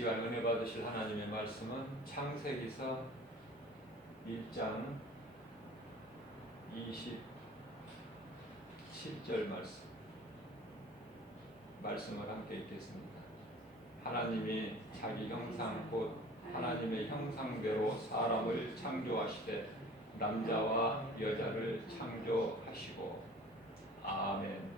시간 은혜 받으실 하나님의 말씀은 창세기서 1장 27절 말씀을 함께 읽겠습니다. 하나님이 자기 형상 곧 하나님의 형상대로 사람을 창조하시되 남자와 여자를 창조하시고. 아멘.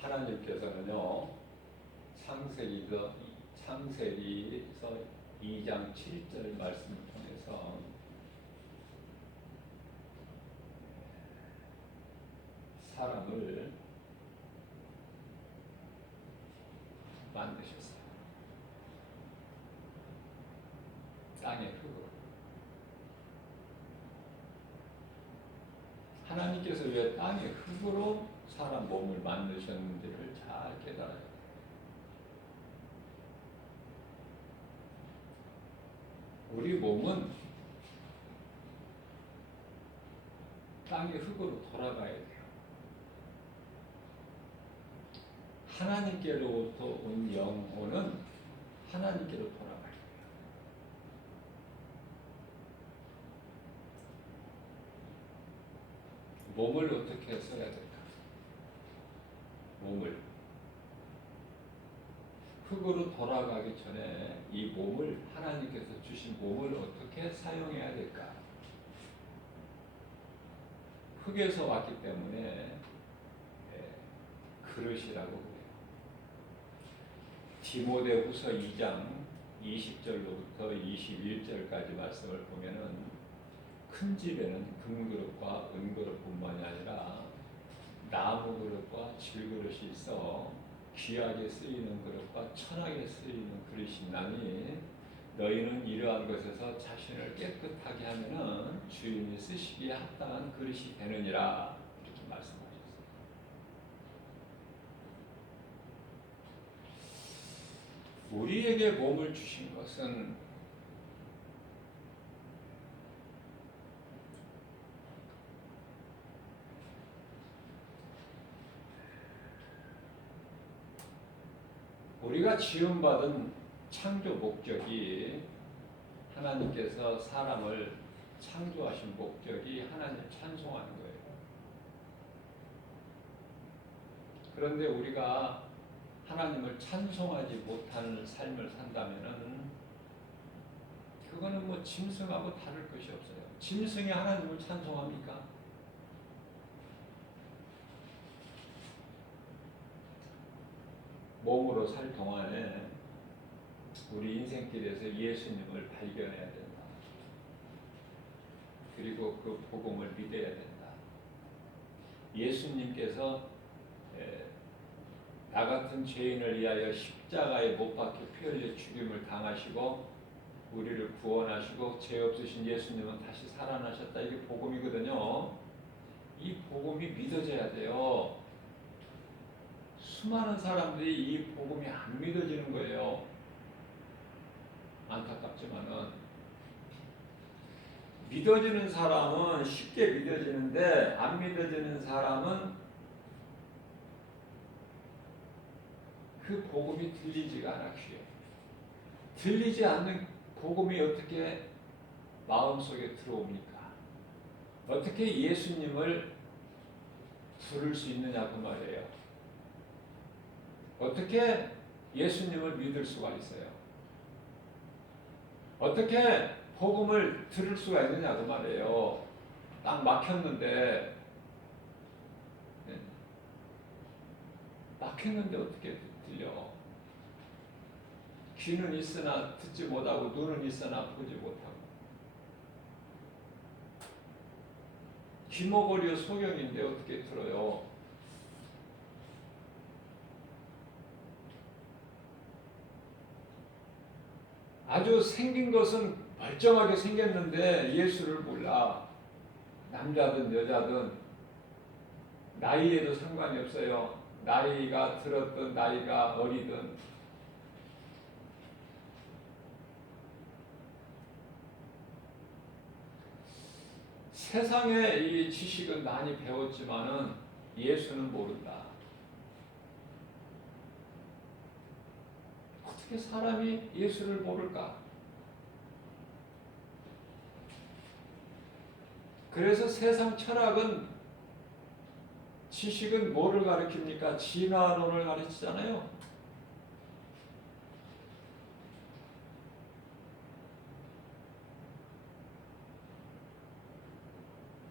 하나님께서는요, 창세기서 2장 7절 말씀을 통해서 사람을 만드셨어요. 땅의 흙으로. 하나님께서 왜 땅의 흙으로 사람 몸을 만드셨는지를 잘 깨달아야 돼요. 우리 몸은 땅의 흙으로 돌아가야 돼요. 하나님께로부터 온 영혼은 하나님께로 돌아가야 돼요. 몸을 어떻게 써야 될까? 몸을 흙으로 돌아가기 전에 이 몸을, 하나님께서 주신 몸을 어떻게 사용해야 될까? 흙에서 왔기 때문에 그릇이라고 그래요. 디모데후서 2장 20절로부터 21절까지 말씀을 보면은 큰 집에는 금그릇과 은그릇뿐만이 아니라 나무 그릇과 질그릇이 있어 귀하게 쓰이는 그릇과 천하게 쓰이는 그릇이 있나니 너희는 이러한 것에서 자신을 깨끗하게 하면은 주인이 쓰시기에 합당한 그릇이 되느니라, 이렇게 말씀하셨어요. 우리에게 몸을 주신 것은 우리가 지음받은 창조 목적이, 하나님께서 사람을 창조하신 목적이 하나님을 찬송하는 거예요. 그런데 우리가 하나님을 찬송하지 못하는 삶을 산다면은 그거는 뭐 짐승하고 다를 것이 없어요. 짐승이 하나님을 찬송합니까? 몸으로 살 동안에 우리 인생길에서 예수님을 발견해야 된다. 그리고 그 복음을 믿어야 된다. 예수님께서 나 같은 죄인을 위하여 십자가에 못 박혀 피 흘려 죽임을 당하시고 우리를 구원하시고 죄 없으신 예수님은 다시 살아나셨다. 이게 복음이거든요. 이 복음이 믿어져야 돼요. 수많은 사람들이 이 복음이 안 믿어지는 거예요. 안타깝지만은 믿어지는 사람은 쉽게 믿어지는데 안 믿어지는 사람은 그 복음이 들리지가 않아. 귀에 들리지 않는 복음이 어떻게 마음속에 들어옵니까? 어떻게 예수님을 들을 수 있느냐 그 말이에요. 어떻게 예수님을 믿을 수가 있어요? 어떻게 복음을 들을 수가 있느냐 그 말이에요. 딱 막혔는데 어떻게 들려? 귀는 있으나 듣지 못하고 눈은 있으나 보지 못하고 귀머거리와 소경인데 어떻게 들어요? 아주 생긴 것은 멀쩡하게 생겼는데 예수를 몰라. 남자든 여자든 나이에도 상관이 없어요. 나이가 들었든 나이가 어리든 세상에 이 지식은 많이 배웠지만은 예수는 모른다. 어떻게 사람이 예수를 모를까? 그래서 세상 철학은 지식은 뭐를 가르칩니까? 진화론을 가르치잖아요.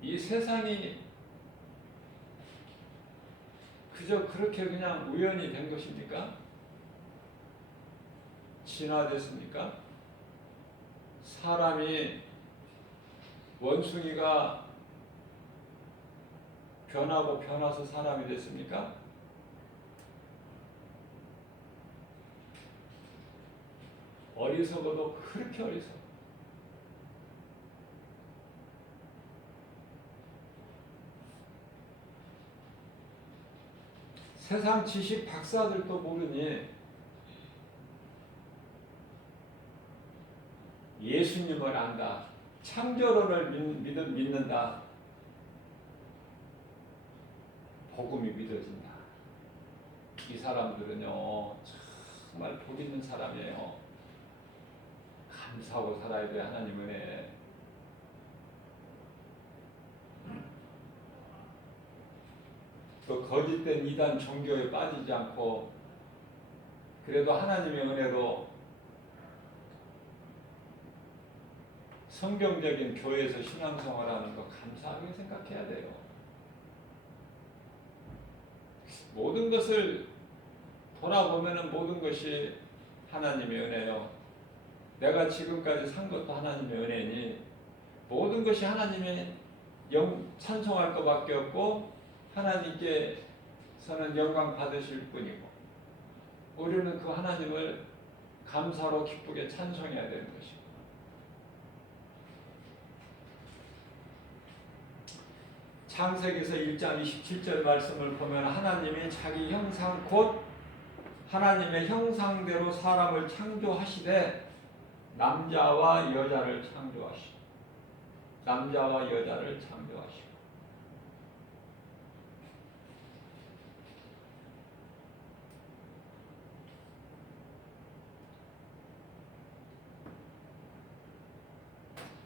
이 세상이 그저 그렇게 그냥 우연히 된 것입니까? 진화됐습니까? 사람이 원숭이가 변하고 변화서 사람이 됐습니까? 어리석어도 그렇게 어리석어. 세상 지식 박사들도 모르니 예수님을 안다. 창조론을 믿는다. 복음이 믿어진다. 이 사람들은요 정말 복 있는 사람이에요. 감사하고 살아야 돼. 하나님 은혜. 그 거짓된 이단 종교에 빠지지 않고 그래도 하나님의 은혜로 성경적인 교회에서 신앙생활하는 거 감사하게 생각해야 돼요. 모든 것을 돌아보면은 모든 것이 하나님의 은혜요. 내가 지금까지 산 것도 하나님의 은혜니 모든 것이 하나님의 찬송할 것밖에 없고 하나님께서는 영광 받으실 뿐이고 우리는 그 하나님을 감사로 기쁘게 찬송해야 되는 것이고 창세기서 1장 27절 말씀을 보면 하나님이 자기 형상 곧 하나님의 형상대로 사람을 창조하시되 남자와 여자를 창조하시고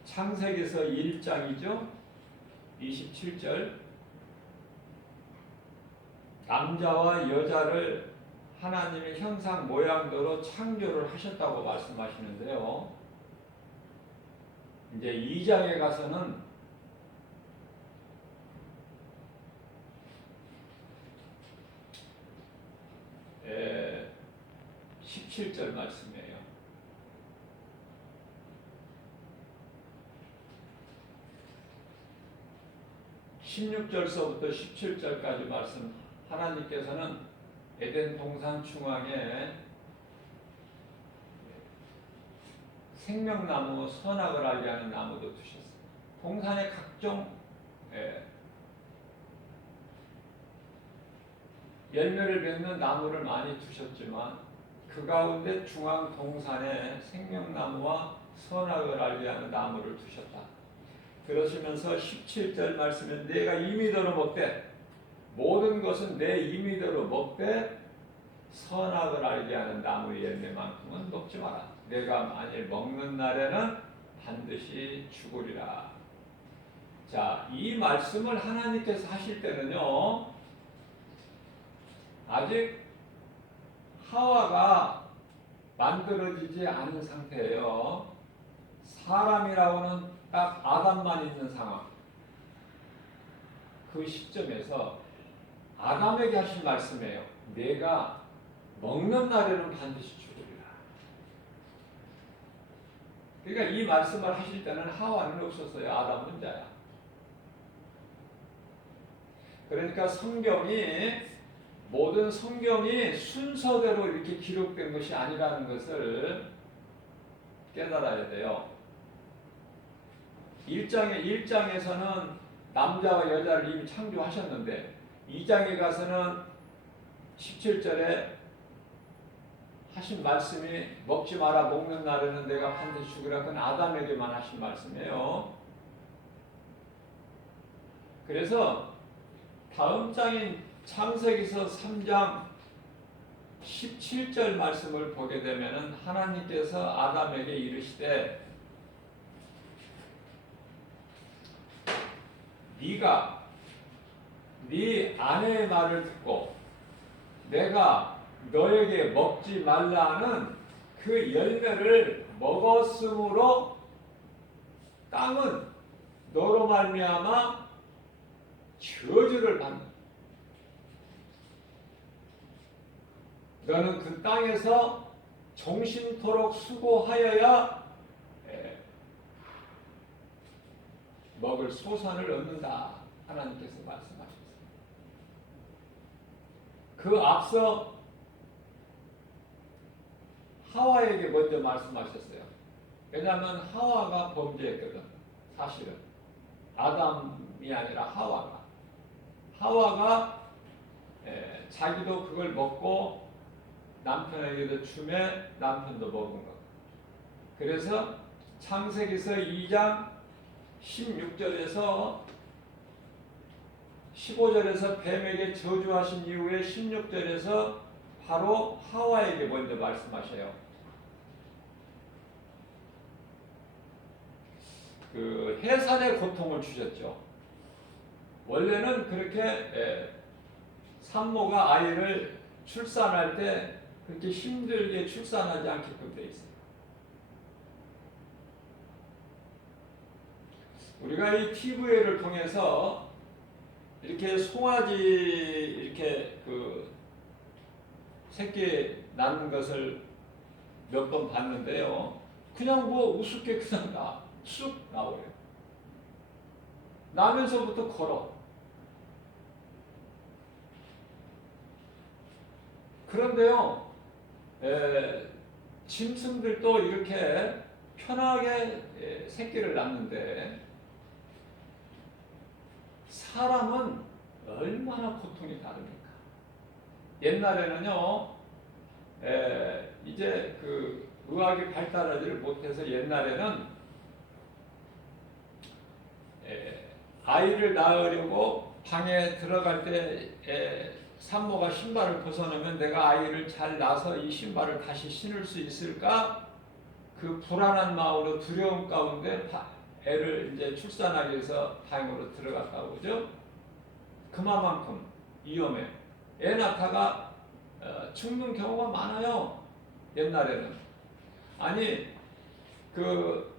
창세기서 1장이죠. 27절 남자와 여자를 하나님의 형상 모양대로 창조를 하셨다고 말씀하시는데요. 이제 2장에 가서는 17절 말씀이에요. (16절서부터) (17절까지) 말씀, 하나님께서는 에덴 동산 중앙에 생명나무, 선악을 알게 하는 나무도 두셨어요. 동산의 각종 열매를 맺는 나무를 많이 두셨지만 그 가운데 중앙 동산에 생명나무와 선악을 알게 하는 나무를 두셨다. 그러시면서 17절 말씀에 내가 임의대로 먹되, 모든 것은 내 임의대로 먹되 선악을 알게 하는 나무의 열매만큼은 먹지 마라. 내가 만일 먹는 날에는 반드시 죽으리라. 자, 이 말씀을 하나님께서 하실 때는요, 아직 하와가 만들어지지 않은 상태예요. 사람이라고는 딱 아담만 있는 상황. 그 시점에서 아담에게 하신 말씀이에요. 내가 먹는 날에는 반드시 죽으리라. 그러니까 이 말씀을 하실 때는 하와는 없었어요. 아담 혼자야. 그러니까 모든 성경이 순서대로 이렇게 기록된 것이 아니라는 것을 깨달아야 돼요. 1장에서는 남자와 여자를 이미 창조하셨는데 2장에 가서는 17절에 하신 말씀이 먹지 마라, 먹는 날에는 내가 반드시 죽으라. 그건 아담에게만 하신 말씀이에요. 그래서 다음 장인 창세기서 3장 17절 말씀을 보게 되면 하나님께서 아담에게 이르시되 네가 네 아내의 말을 듣고 내가 너에게 먹지 말라는 그 열매를 먹었으므로 땅은 너로 말미암아 저주를 받는다. 너는 그 땅에서 종신토록 수고하여야 먹을 소산을 얻는다. 하나님께서 말씀하셨어요. 그 앞서 하와에게 먼저 말씀하셨어요. 왜냐하면 하와가 범죄했거든. 사실은 아담이 아니라 하와가 자기도 그걸 먹고 남편에게도 주매 남편도 먹은 것. 그래서 창세기서 2장 16절에서 15절에서 뱀에게 저주하신 이후에 16절에서 바로 하와에게 먼저 말씀하셔요. 그 해산의 고통을 주셨죠. 원래는 그렇게 산모가 아이를 출산할 때 그렇게 힘들게 출산하지 않게끔 돼 있어요. 우리가 이 TV를 통해서 이렇게 송아지 이렇게 그 새끼 낳는 것을 몇 번 봤는데요. 그냥 뭐 우습게 그냥 쑥 나오래요. 나면서부터 걸어. 그런데요, 짐승들도 이렇게 편하게 새끼를 낳는데 사람은 얼마나 고통이 다릅니까? 옛날에는요, 이제 그 의학이 발달하지를 못해서 옛날에는 아이를 낳으려고 방에 들어갈 때 산모가 신발을 벗어놓으면 내가 아이를 잘 낳아서 이 신발을 다시 신을 수 있을까? 그 불안한 마음으로 두려움 가운데 애를 이제 출산하기 위해서 방으로 들어갔다고 그죠? 그만큼 위험해. 애 낳다가 죽는 경우가 많아요. 옛날에는. 아니 그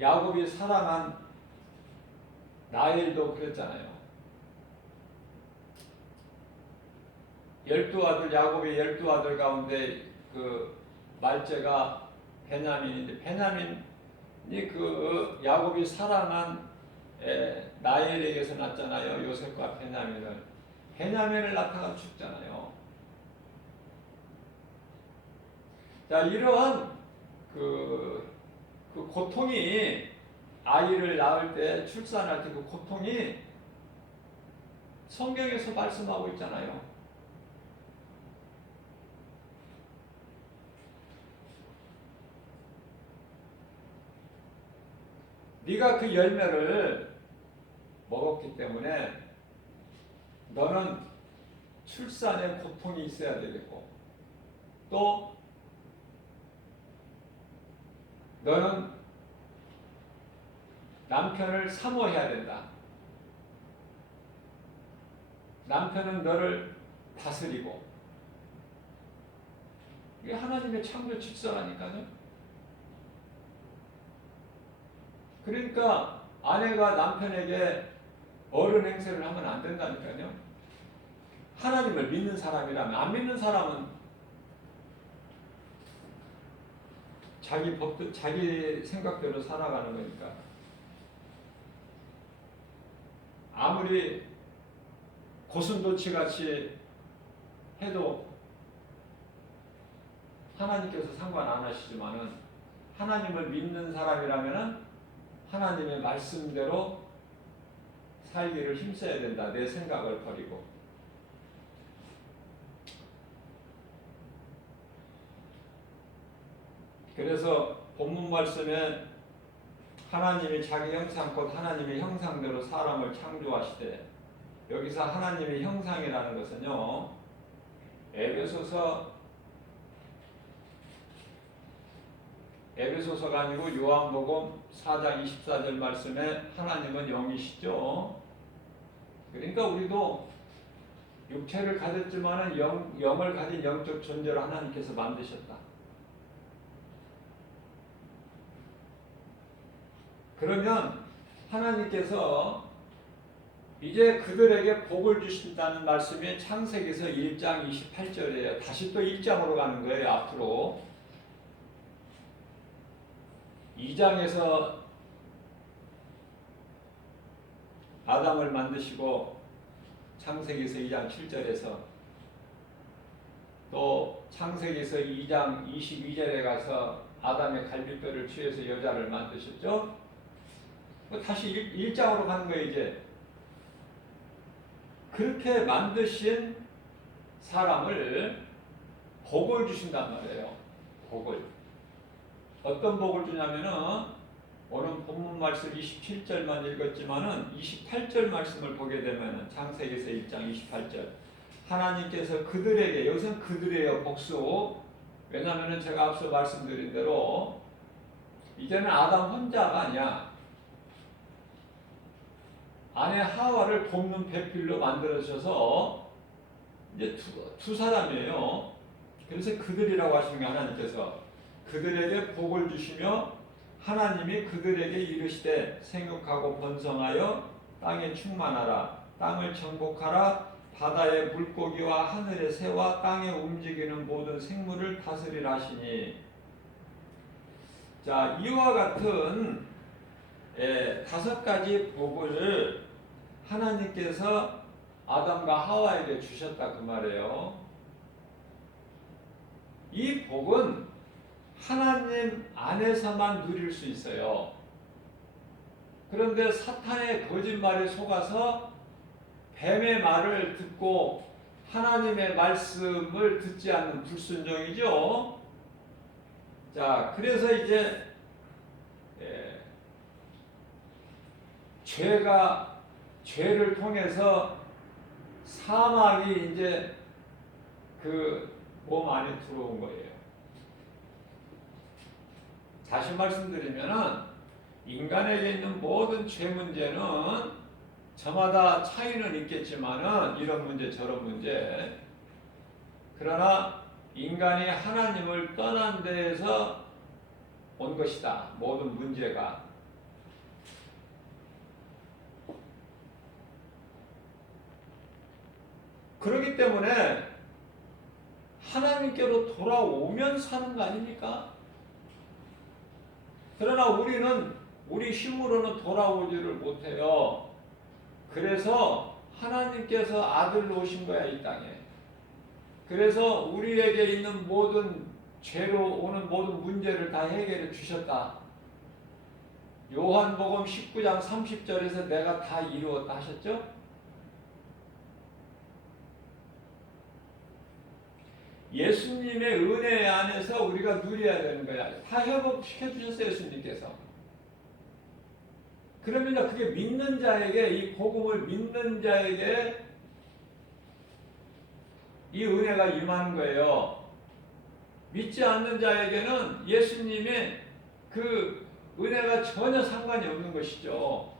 야곱이 사랑한 라헬도 그랬잖아요. 열두 아들 야곱의 열두 아들 가운데 그 말째가 베냐민인데 베냐민이 그 야곱이 사랑한 라헬에게서 났잖아요. 요셉과 베냐민을 낳다가 죽잖아요. 자, 이러한 그 고통이 아이를 낳을 때 출산할 때 그 고통이 성경에서 말씀하고 있잖아요. 네가 그 열매를 먹었기 때문에 너는 출산에 고통이 있어야 되겠고 또 너는 남편을 사모해야 된다. 남편은 너를 다스리고 이게 하나님의 창조 질서라니까요. 그러니까 아내가 남편에게 어른 행세를 하면 안 된다니까요. 하나님을 믿는 사람이라면. 안 믿는 사람은 자기 법도 자기 생각대로 살아가는 거니까. 아무리 고슴도치같이 해도 하나님께서 상관 안 하시지만은 하나님을 믿는 사람이라면은 하나님의 말씀대로 살기를 힘써야 된다. 내 생각을 버리고. 그래서 본문 말씀에 하나님이 자기 형상 곧 하나님의 형상대로 사람을 창조하시되, 여기서 하나님의 형상이라는 것은요, 에베소서가 아니고 요한복음 4장 24절 말씀에 하나님은 영이시죠. 그러니까 우리도 육체를 가졌지만은 영을 가진 영적 존재로 하나님께서 만드셨다. 그러면 하나님께서 이제 그들에게 복을 주신다는 말씀이 창세기에서 1장 28절이에요. 다시 또 1장으로 가는 거예요. 앞으로 2장에서 아담을 만드시고 창세기에서 2장 7절에서 또 창세기에서 2장 22절에 가서 아담의 갈빗뼈를 취해서 여자를 만드셨죠. 다시 1장으로 가는 거예요. 이제 그렇게 만드신 사람을 복을 주신단 말이에요. 복을. 어떤 복을 주냐면은 오늘 본문 말씀 27절만 읽었지만은 28절 말씀을 보게 되면은 창세기에서 1장 28절 하나님께서 그들에게, 여기서는 그들이에요. 복수. 왜냐면은 제가 앞서 말씀드린 대로 이제는 아담 혼자가 아니야. 아내 하와를 돕는 배필로 만들어주셔서 이제 두 사람이에요. 그래서 그들이라고 하시는 게 하나님께서 그들에게 복을 주시며 하나님이 그들에게 이르시되 생육하고 번성하여 땅에 충만하라. 땅을 정복하라. 바다의 물고기와 하늘의 새와 땅에 움직이는 모든 생물을 다스리라 하시니. 자, 이와 같은 5가지 복을 하나님께서 아담과 하와에게 주셨다 그 말이에요. 이 복은 하나님 안에서만 누릴 수 있어요. 그런데 사탄의 거짓말에 속아서 뱀의 말을 듣고 하나님의 말씀을 듣지 않는 불순종이죠. 자, 그래서 이제 죄를 통해서 사망이 이제 그 몸 안에 들어온 거예요. 다시 말씀드리면은 인간에게 있는 모든 죄 문제는 저마다 차이는 있겠지만은 이런 문제 저런 문제, 그러나 인간이 하나님을 떠난 데에서 온 것이다. 모든 문제가. 그렇기 때문에 하나님께로 돌아오면 사는 거 아닙니까? 그러나 우리는 우리 힘으로는 돌아오지를 못해요. 그래서 하나님께서 아들로 오신 거야, 이 땅에. 그래서 우리에게 있는 모든 죄로 오는 모든 문제를 다 해결해 주셨다. 요한복음 19장 30절에서 내가 다 이루었다 하셨죠? 예수님의 은혜 안에서 우리가 누려야 되는 거야. 다 회복시켜 주셨어요, 예수님께서. 그러면 그게 믿는 자에게, 이 복음을 믿는 자에게 이 은혜가 임하는 거예요. 믿지 않는 자에게는 예수님의 그 은혜가 전혀 상관이 없는 것이죠.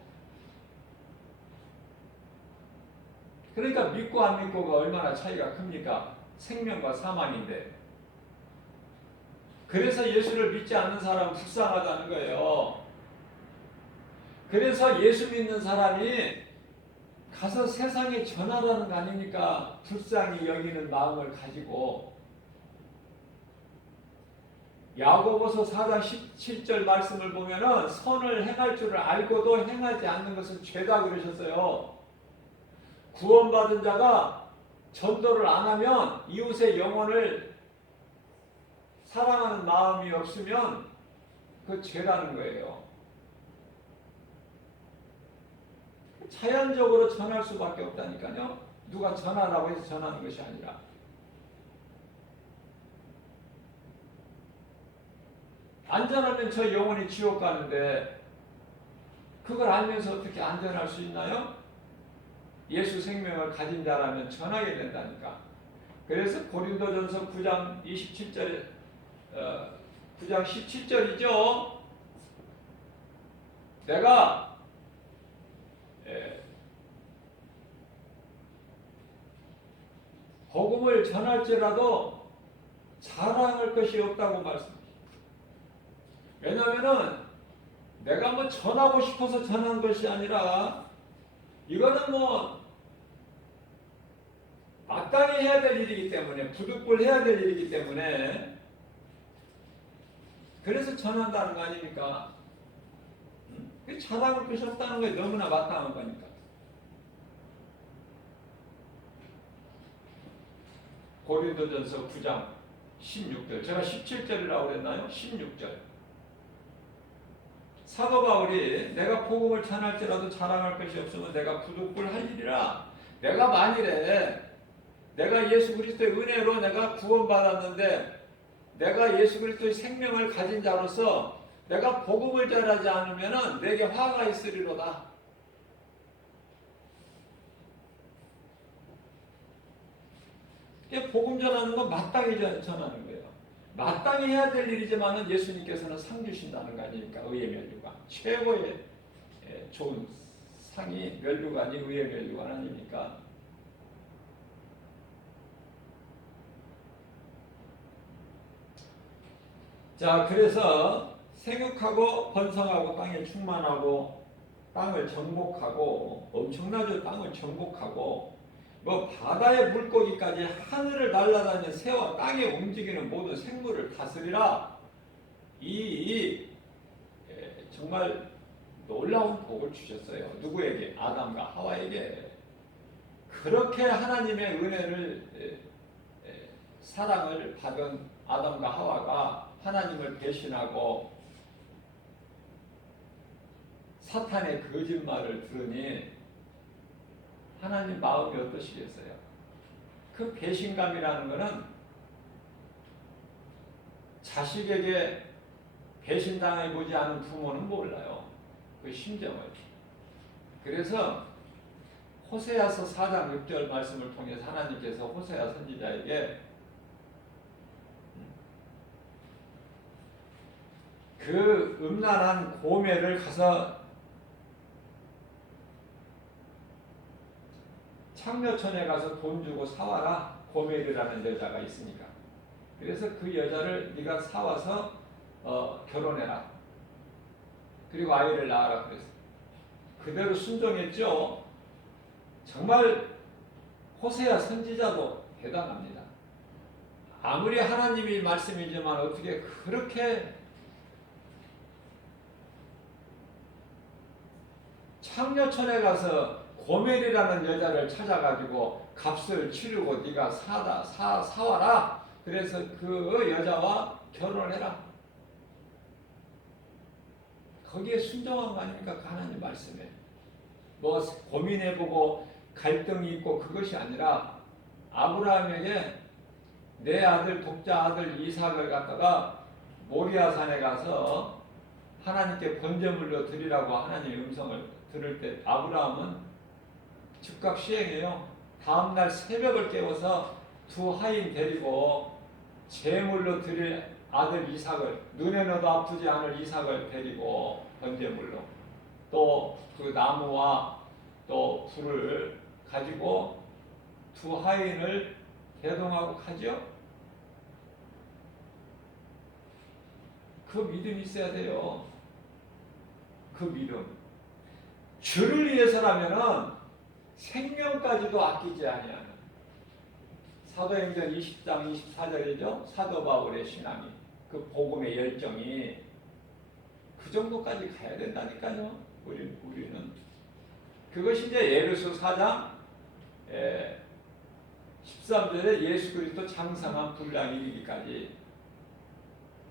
그러니까 믿고 안 믿고가 얼마나 차이가 큽니까? 생명과 사망인데. 그래서 예수를 믿지 않는 사람은 불쌍하다는 거예요. 그래서 예수 믿는 사람이 가서 세상에 전하라는 거 아닙니까? 불쌍히 여기는 마음을 가지고. 야고보서 4장 17절 말씀을 보면은 선을 행할 줄을 알고도 행하지 않는 것은 죄다 그러셨어요. 구원받은 자가 전도를 안 하면 이웃의 영혼을 사랑하는 마음이 없으면 그 죄라는 거예요. 자연적으로 전할 수밖에 없다니까요. 누가 전하라고 해서 전하는 것이 아니라. 안 전하면 저 영혼이 지옥 가는데 그걸 알면서 어떻게 안 전할 수 있나요? 예수 생명을 가진 자라면 전하게 된다니까. 그래서 고린도전서 9장 27절에 9장 17절이죠. 내가 복음을 전할지라도 자랑할 것이 없다고 말씀합니다. 왜냐하면은 내가 뭐 전하고 싶어서 전한 것이 아니라 이거는 뭐 마땅히 해야 될 일이기 때문에, 부득불 해야 될 일이기 때문에 그래서 전한다는 거 아닙니까? 자랑할 것이 없다는 게 너무나 마땅한 거니까. 고린도전서 9장 16절, 제가 17절이라고 그랬나요? 16절. 사도 바울이 내가 복음을 전할지라도 자랑할 것이 없으면 내가 부득불할 일이라. 내가 만일에 내가 예수 그리스도의 은혜로 내가 구원받았는데 내가 예수 그리스도의 생명을 가진 자로서 내가 복음을 전하지 않으면 내게 화가 있으리로다. 복음 전하는 건 마땅히 전하는 거예요. 마땅히 해야 될 일이지만 예수님께서는 상 주신다는 거 아닙니까? 의의 면류관. 최고의 좋은 상이 면류관이 의의 면류관 아닙니까? 자, 그래서 생육하고 번성하고 땅에 충만하고 땅을 정복하고, 엄청나죠. 땅을 정복하고 뭐 바다의 물고기까지 하늘을 날아다니는 새와 땅에 움직이는 모든 생물을 다스리라. 정말 놀라운 복을 주셨어요. 누구에게? 아담과 하와에게. 그렇게 하나님의 은혜를, 사랑을 받은 아담과 하와가 하나님을 배신하고 사탄의 거짓말을 들으니 하나님 마음이 어떠시겠어요? 그 배신감이라는 것은 자식에게 배신당해보지 않은 부모는 몰라요. 그 심정을. 그래서 호세아서 4장 6절 말씀을 통해서 하나님께서 호세아 선지자에게 그 음란한 고매를 가서 창녀촌에 가서 돈 주고 사와라. 고멜이라는 여자가 있으니까. 그래서 그 여자를 네가 사와서 결혼해라. 그리고 아이를 낳아라 그랬어. 그대로 순종했죠. 정말 호세아 선지자도 대단합니다. 아무리 하나님이 말씀이지만 어떻게 그렇게 창녀촌에 가서 고멜이라는 여자를 찾아가지고 값을 치르고 네가 사와라. 그래서 그 여자와 결혼을 해라. 거기에 순종한 거 아닙니까? 그 하나님 말씀에. 뭐 고민해보고 갈등이 있고 그것이 아니라 아브라함에게 내 아들 독자 아들 이삭을 갖다가 모리아산에 가서 하나님께 번제물로 드리라고 하나님의 음성을 들을 때 아브라함은 즉각 시행해요. 다음날 새벽을 깨워서 두 하인 데리고 제물로 드릴 아들 이삭을, 눈에 넣어도 아프지 않을 이삭을 데리고 번제물로, 또 그 나무와 또 불을 가지고 두 하인을 대동하고 가죠. 그 믿음이 있어야 돼요. 그 믿음. 주를 위해서라면은 생명까지도 아끼지 아니하는. 사도행전 20장 24절이죠. 사도 바울의 신앙이, 그 복음의 열정이 그 정도까지 가야 된다니까요. 우리는 그것이 이제 에베소 4장 13절에 예수 그리스도 장성한 분량이 이르기까지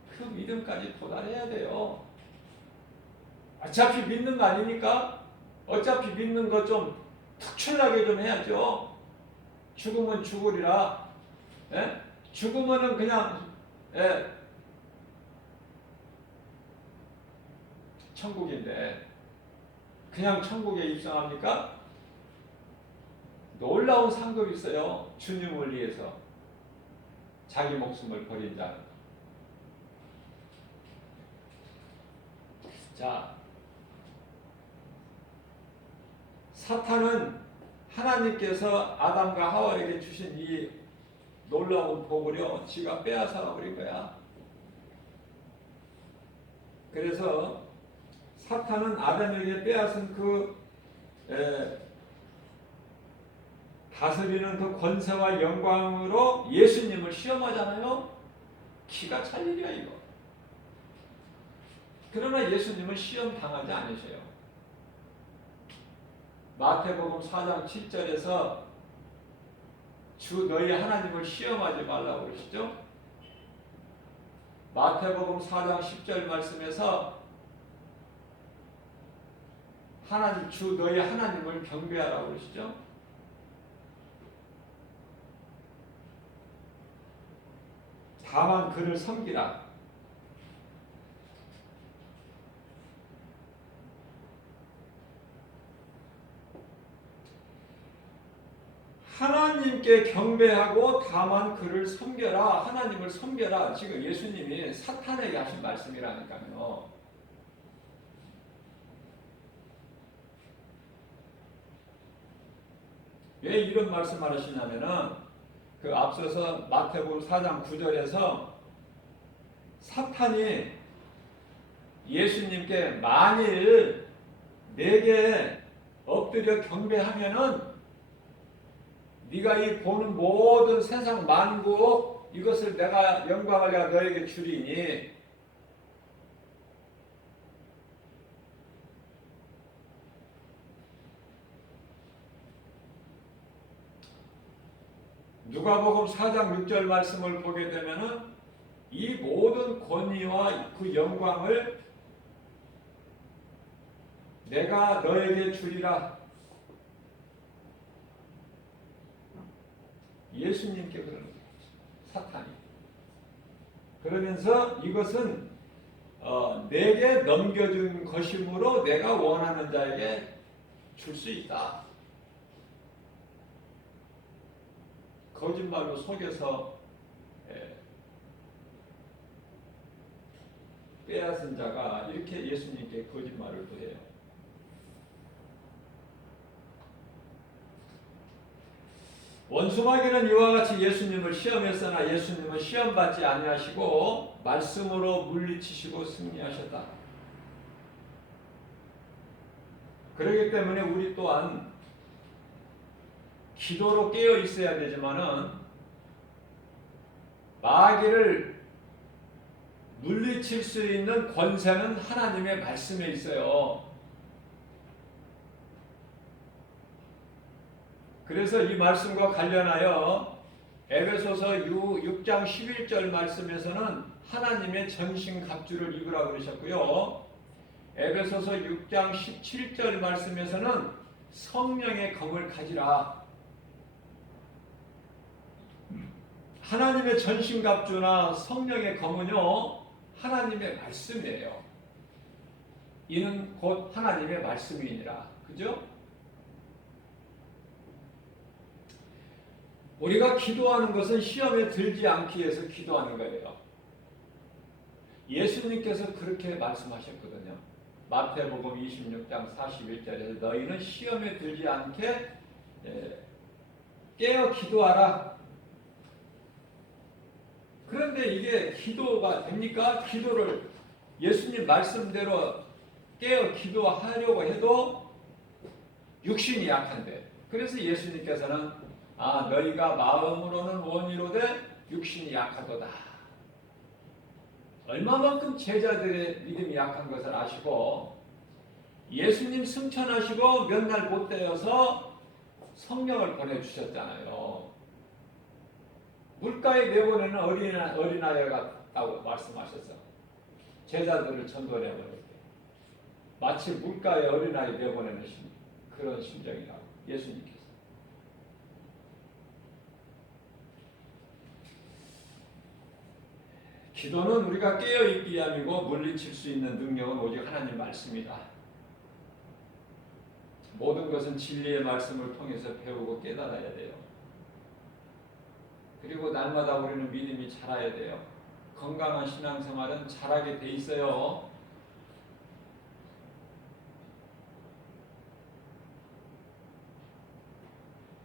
그 믿음까지 도달해야 돼요. 어차피 믿는 거 아닙니까? 어차피 믿는 거 좀 특출나게 좀 해야죠. 죽으면 죽으리라. 예? 죽으면은 그냥 천국인데 그냥 천국에 입성합니까? 놀라운 상급이 있어요. 주님을 위해서 자기 목숨을 버린 자는. 자, 사탄은 하나님께서 아담과 하와에게 주신 이 놀라운 복을요, 지가 빼앗아 버린 거야. 그래서 사탄은 아담에게 빼앗은 그 다스리는 그 권세와 영광으로 예수님을 시험하잖아요. 기가 찰 일이야 이거. 그러나 예수님은 시험 당하지 않으셔요. 마태복음 4장 7절에서 주 너희 하나님을 시험하지 말라고 그러시죠. 마태복음 4장 10절 말씀에서 하나님 주 너희 하나님을 경배하라고 그러시죠. 다만 그를 섬기라. 하나님께 경배하고 다만 그를 섬겨라. 하나님을 섬겨라. 지금 예수님이 사탄에게 하신 말씀이라니까요. 왜 이런 말씀을 하시냐면은 그 앞서서 마태복음 4장 9절에서 사탄이 예수님께 만일 내게 엎드려 경배하면은 네가 이 보는 모든 세상 만국 이것을 내가 영광을 내가 너에게 주리니 누가복음 4장 6절 말씀을 보게 되면은 이 모든 권위와 그 영광을 내가 너에게 주리라. 예수님께 그러는 거예요. 사탄이. 그러면서 이것은 내게 넘겨준 것이므로 내가 원하는 자에게 줄 수 있다. 거짓말로 속여서 빼앗은 자가 이렇게 예수님께 거짓말을 또 해요. 원수마귀는 이와 같이 예수님을 시험했으나 예수님은 시험받지 아니하시고 말씀으로 물리치시고 승리하셨다. 그렇기 때문에 우리 또한 기도로 깨어 있어야 되지만은 마귀를 물리칠 수 있는 권세는 하나님의 말씀에 있어요. 그래서 이 말씀과 관련하여 에베소서 6장 11절 말씀에서는 하나님의 전신갑주를 입으라 그러셨고요. 에베소서 6장 17절 말씀에서는 성령의 검을 가지라. 하나님의 전신갑주나 성령의 검은요, 하나님의 말씀이에요. 이는 곧 하나님의 말씀이니라. 그죠? 우리가 기도하는 것은 시험에 들지 않기 위해서 기도하는 거예요. 예수님께서 그렇게 말씀하셨거든요. 마태복음 26장 41절에서 너희는 시험에 들지 않게 깨어 기도하라. 그런데 이게 기도가 됩니까? 기도를 예수님 말씀대로 깨어 기도하려고 해도 육신이 약한데, 그래서 예수님께서는 너희가 마음으로는 원이로되 육신이 약하도다. 얼마만큼 제자들의 믿음이 약한 것을 아시고 예수님 승천하시고 몇 날 못 되어서 성령을 보내주셨잖아요. 물가에 내보내는 어린아이 같다고 말씀하셨어. 제자들을 전도해버릴 때 마치 물가에 어린아이 내보내는 그런 심정이라고 예수님께서. 기도는 우리가 깨어있기 위함이고 물리칠 수 있는 능력은 오직 하나님 말씀이다. 모든 것은 진리의 말씀을 통해서 배우고 깨달아야 돼요. 그리고 날마다 우리는 믿음이 자라야 돼요. 건강한 신앙생활은 자라게 돼 있어요.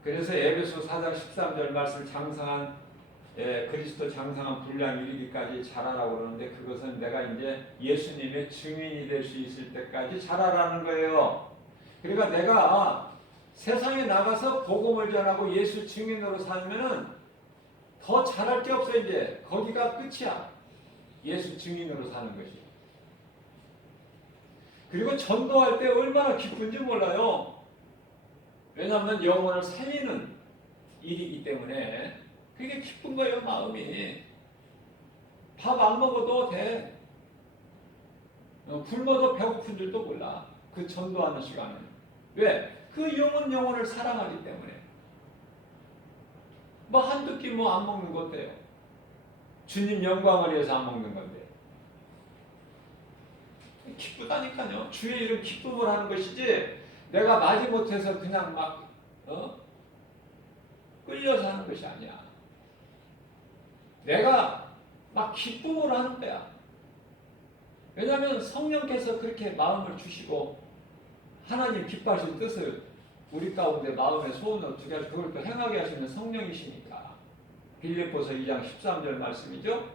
그래서 에베소 4장 13절 말씀 장성한 그리스도 장성한 분량 이르기까지 자라라고 그러는데, 그것은 내가 이제 예수님의 증인이 될 수 있을 때까지 자라라는 거예요. 그러니까 내가 세상에 나가서 복음을 전하고 예수 증인으로 살면은 더 잘할 게 없어. 이제 거기가 끝이야. 예수 증인으로 사는 것이. 그리고 전도할 때 얼마나 기쁜지 몰라요. 왜냐하면 영혼을 살리는 일이기 때문에 그게 기쁜 거예요. 마음이. 밥 안 먹어도 돼. 굶어도 배고픈 줄도 몰라. 그 전도하는 시간은. 왜? 그 영혼을 사랑하기 때문에. 뭐 한두 끼 안 먹는 거 어때요? 주님 영광을 위해서 안 먹는 건데. 기쁘다니까요. 주의 이름 기쁨을 하는 것이지 내가 마지못해서 그냥 막 끌려서 하는 것이 아니야. 내가 막 기쁨으로 하는 거야. 왜냐하면 성령께서 그렇게 마음을 주시고 하나님 기뻐하신 뜻을 우리 가운데 마음의 소원으로 두게 하시고 그걸 또 행하게 하시는 성령이시니까. 빌립보서 2장 13절 말씀이죠.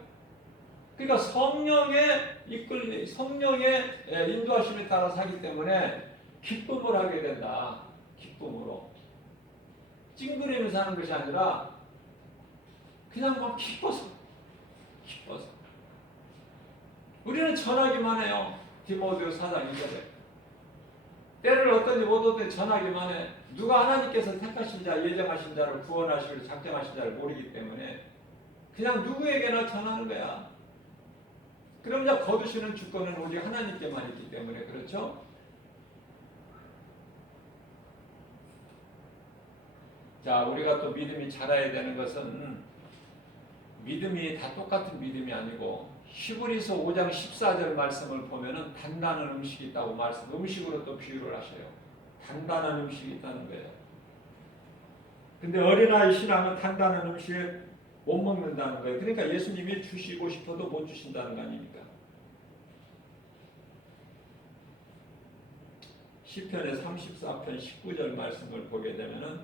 그러니까 성령의 인도하심에 따라 사기 때문에 기쁨을 하게 된다. 기쁨으로. 찡그리면서 하는 것이 아니라 그냥 막 기뻐서. 우리는 전하기만 해요. 디모데후서 4장 2절에. 때를 어떤지 못 어떤지 전하기만 해. 누가 하나님께서 택하신 자, 예정하신 자를 구원하시고 작정하신 자를 모르기 때문에 그냥 누구에게나 전하는 거야. 그럼 이제 거두시는 주권은 오직 하나님께만 있기 때문에 그렇죠? 자, 우리가 또 믿음이 자라야 되는 것은 믿음이 다 똑같은 믿음이 아니고 히브리서 5장 14절 말씀을 보면은 단단한 음식이 있다고 음식으로 또 비유를 하셔요. 단단한 음식이 있다는 거예요. 근데 어린아이 신앙은 단단한 음식을 못 먹는다는 거예요. 그러니까 예수님이 주시고 싶어도 못 주신다는 거 아닙니까? 시편의 34편 19절 말씀을 보게 되면은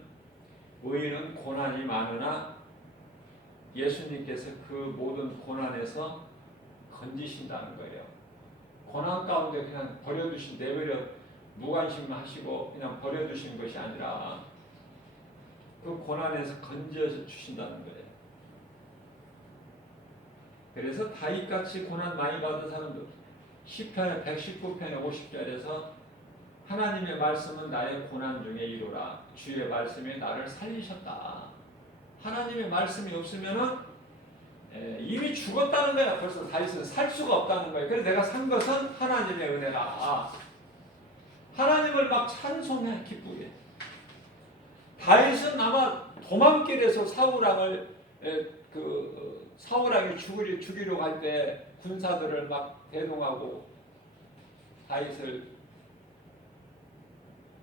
의인은 고난이 많으나 예수님께서 그 모든 고난에서 건지신다는 거예요. 고난 가운데 그냥 내버려 무관심만 하시고 그냥 버려두신 것이 아니라 그 고난에서 건져서 주신다는 거예요. 그래서 다윗같이 고난 많이 받은 사람도 시편 119편의 50절에서 하나님의 말씀은 나의 고난 중에 이루라. 주의 말씀이 나를 살리셨다. 하나님의 말씀이 없으면은 이미 죽었다는 거야. 벌써 다윗은 살 수가 없다는 거야. 그래서 내가 산 것은 하나님의 은혜라. 하나님을 막 찬송해 기쁘게. 다윗은 아마 도망길에서 사울왕이 죽이려고 할 때 군사들을 막 대동하고 다윗을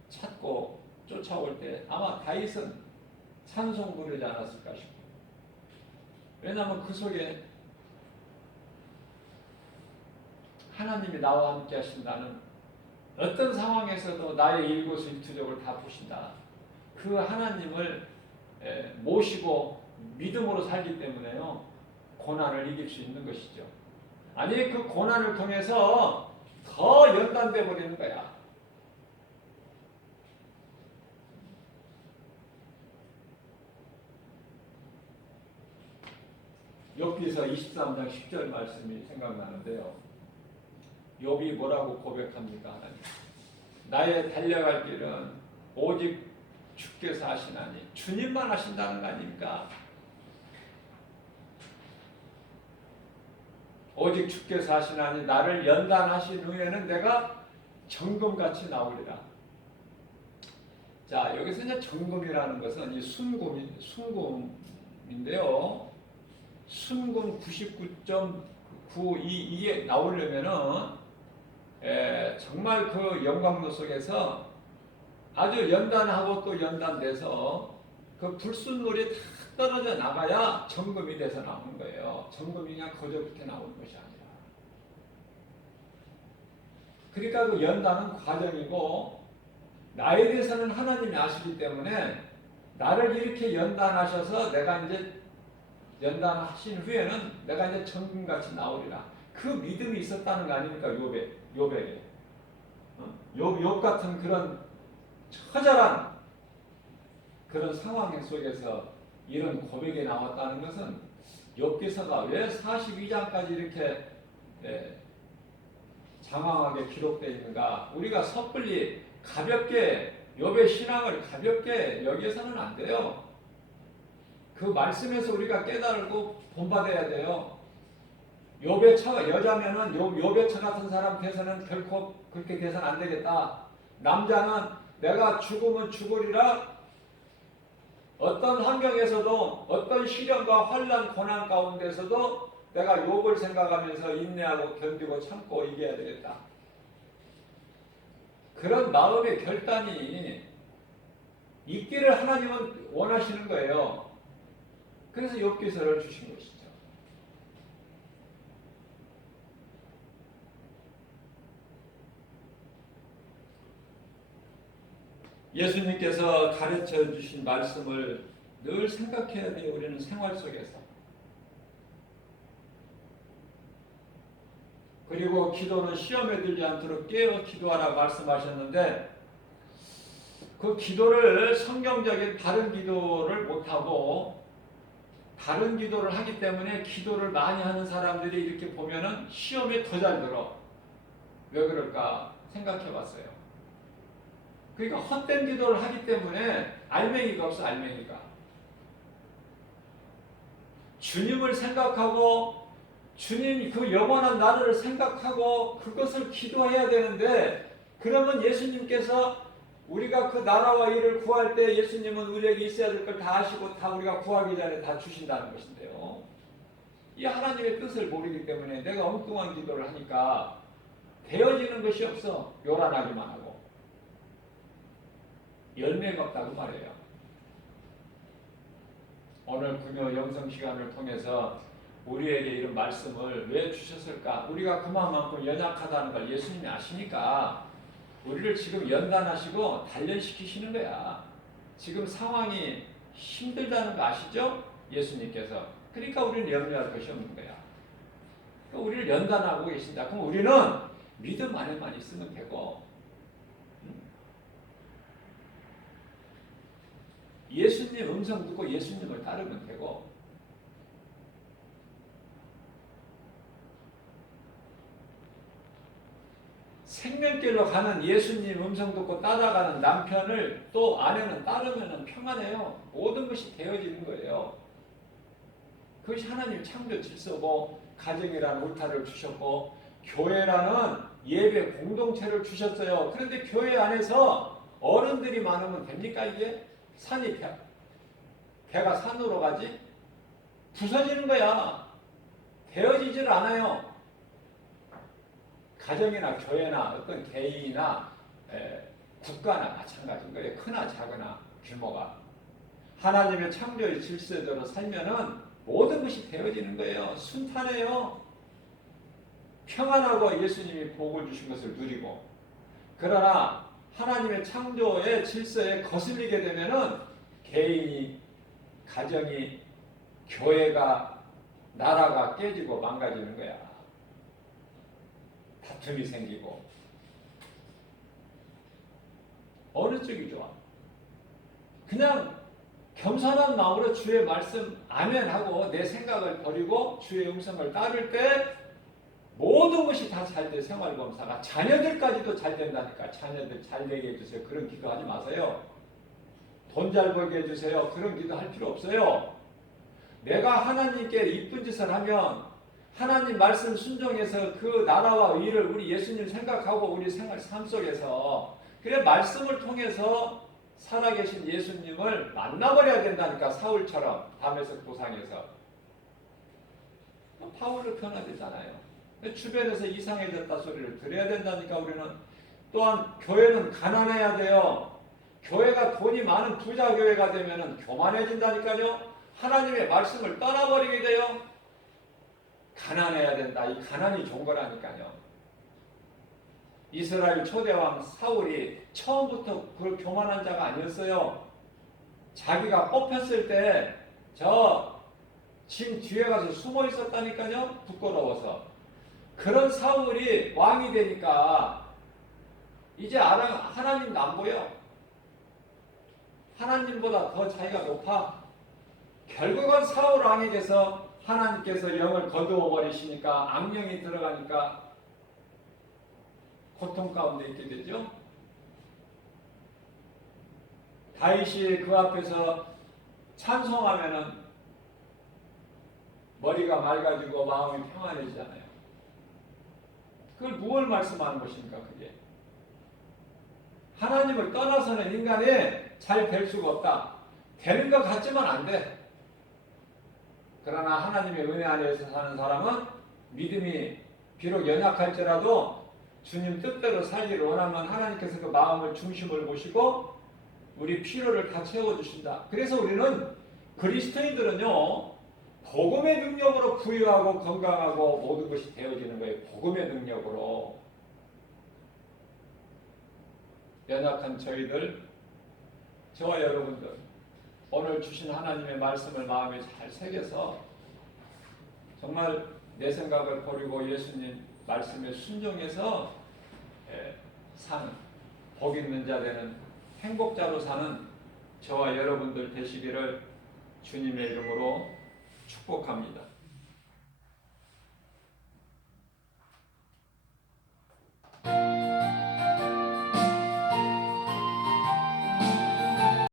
찾고 쫓아올 때 아마 다윗은 찬송 부르지 않았을까 싶어요. 왜냐하면 그 속에 하나님이 나와 함께 하신다는, 어떤 상황에서도 나의 일거수일투족을 다 보신다. 그 하나님을 모시고 믿음으로 살기 때문에요, 고난을 이길 수 있는 것이죠. 아니, 그 고난을 통해서 더 연단돼 버리는 거야. 욥기서 23장 10절 말씀이 생각나는데요. 욥이 뭐라고 고백합니까? 하나님, 나의 달려갈 길은 오직 주께서 하시나니, 주님만 하신다는 거 아닙니까? 오직 주께서 하시나니 나를 연단하신 후에는 내가 정금같이 나오리라. 자, 여기서 이제 정금이라는 것은 이 순금인데요. 순금 99.922에 나오려면은 정말 그 영광로 속에서 아주 연단하고 또 연단돼서 그 불순물이 다 떨어져 나가야 정금이 돼서 나오는 거예요. 정금이 그냥 거저부터 나오는 것이 아니라. 그러니까 그 연단은 과정이고, 나에 대해서는 하나님이 아시기 때문에 나를 이렇게 연단하셔서 내가 이제 연단하신 후에는 내가 이제 정금같이 나오리라. 그 믿음이 있었다는 거 아닙니까? 욥에게. 욥 같은 그런 처절한 그런 상황 속에서 이런 고백이 나왔다는 것은, 욥기서가 왜 42장까지 이렇게 장황하게 기록되어 있는가? 우리가 섣불리 가볍게 욥의 신앙을 가볍게 여기서는 안 돼요. 그 말씀에서 우리가 깨달고 본받아야 돼요. 욥의 처, 여자면은 욥의 처 같은 사람 돼서는 결코 그렇게 돼서는 안 되겠다. 남자는 내가 죽으면 죽으리라. 어떤 환경에서도, 어떤 시련과 환난 고난 가운데서도 내가 욥을 생각하면서 인내하고 견디고 참고 이겨야 되겠다. 그런 마음의 결단이 있기를 하나님은 원하시는 거예요. 그래서 욥기서를 주신 것이죠. 예수님께서 가르쳐 주신 말씀을 늘 생각해야 돼요. 우리는 생활 속에서. 그리고 기도는 시험에 들지 않도록 깨어 기도하라 말씀하셨는데, 그 기도를 성경적인 다른 기도를 못하고 다른 기도를 하기 때문에 기도를 많이 하는 사람들이 이렇게 보면은 시험에 더 잘 들어. 왜 그럴까 생각해 봤어요. 그러니까 헛된 기도를 하기 때문에 알맹이가 없어, 알맹이가. 주님을 생각하고 주님 그 영원한 나라를 생각하고 그것을 기도해야 되는데, 그러면 예수님께서 우리가 그 나라와 일을 구할 때 예수님은 우리에게 있어야 될 걸 다 아시고 다 우리가 구하기 전에 다 주신다는 것인데요. 이 하나님의 뜻을 모르기 때문에 내가 엉뚱한 기도를 하니까 되어지는 것이 없어. 요란하기만 하고 열매가 없다고 말해요. 오늘 금요 영성 시간을 통해서 우리에게 이런 말씀을 왜 주셨을까? 우리가 그만큼 연약하다는 걸 예수님이 아시니까 우리를 지금 연단하시고 단련시키시는 거야. 지금 상황이 힘들다는 거 아시죠? 예수님께서. 그러니까 우리는 염려할 것이 없는 거야. 그러니까 우리를 연단하고 계신다. 그럼 우리는 믿음 안에만 있으면 되고, 예수님 음성 듣고 예수님을 따르면 되고, 생명길로 가는 예수님 음성 듣고 따라가는 남편을 또 아내는 따르면 평안해요. 모든 것이 되어지는 거예요. 그것이 하나님 창조 질서고 가정이라는 울타리를 주셨고 교회라는 예배 공동체를 주셨어요. 그런데 교회 안에서 어른들이 많으면 됩니까 이게? 산이 배가 산으로 가지? 부서지는 거야. 되어지질 않아요. 가정이나 교회나 어떤 개인이나 국가나 마찬가지인 거예요. 크나 작으나 규모가. 하나님의 창조의 질서대로 살면은 모든 것이 되어지는 거예요. 순탄해요. 평안하고 예수님이 복을 주신 것을 누리고. 그러나 하나님의 창조의 질서에 거슬리게 되면은 개인이, 가정이, 교회가, 나라가 깨지고 망가지는 거야. 다툼이 생기고. 어느 쪽이 좋아? 그냥 겸손한 마음으로 주의 말씀 아멘하고 내 생각을 버리고 주의 음성을 따를 때 모든 것이 다 잘 돼. 생활검사가 자녀들까지도 잘 된다니까. 자녀들 잘 되게 해주세요. 그런 기도하지 마세요. 돈 잘 벌게 해주세요. 그런 기도할 필요 없어요. 내가 하나님께 이쁜 짓을 하면 하나님 말씀 순종해서 그 나라와 의를 우리 예수님 생각하고 우리 생활 삶 속에서 그래 말씀을 통해서 살아계신 예수님을 만나버려야 된다니까. 사울처럼 다메섹 도상에서 파울을 변화되잖아요. 주변에서 이상해졌다 소리를 들어야 된다니까. 우리는 또한 교회는 가난해야 돼요. 교회가 돈이 많은 부자 교회가 되면 교만해진다니까요. 하나님의 말씀을 떠나버리게 돼요. 가난해야 된다. 이 가난이 좋은 거라니까요. 이스라엘 초대왕 사울이 처음부터 그 교만한 자가 아니었어요. 자기가 뽑혔을 때 저 진 뒤에 가서 숨어 있었다니까요. 부끄러워서. 그런 사울이 왕이 되니까 이제 하나님도 안 보여. 하나님보다 더 자기가 높아. 결국은 사울 왕에게서 하나님께서 영을 거두어 버리시니까 악령이 들어가니까 고통 가운데 있게 되죠. 다윗이 그 앞에서 찬송하면은 머리가 맑아지고 마음이 평안해지잖아요. 그걸 무엇을 말씀하는 것입니까? 그게 하나님을 떠나서는 인간이 잘 될 수가 없다. 되는 것 같지만 안 돼. 그러나 하나님의 은혜 안에서 사는 사람은 믿음이 비록 연약할지라도 주님 뜻대로 살기를 원하면 하나님께서 그 마음을 중심을 보시고 우리 필요를 다 채워주신다. 그래서 우리는 그리스도인들은요 복음의 능력으로 부유하고 건강하고 모든 것이 되어지는 거예요. 복음의 능력으로. 연약한 저희들, 저와 여러분들 오늘 주신 하나님의 말씀을 마음에 잘 새겨서 정말 내 생각을 버리고 예수님 말씀에 순종해서 사는 복 있는 자 되는 행복자로 사는 저와 여러분들 되시기를 주님의 이름으로 축복합니다.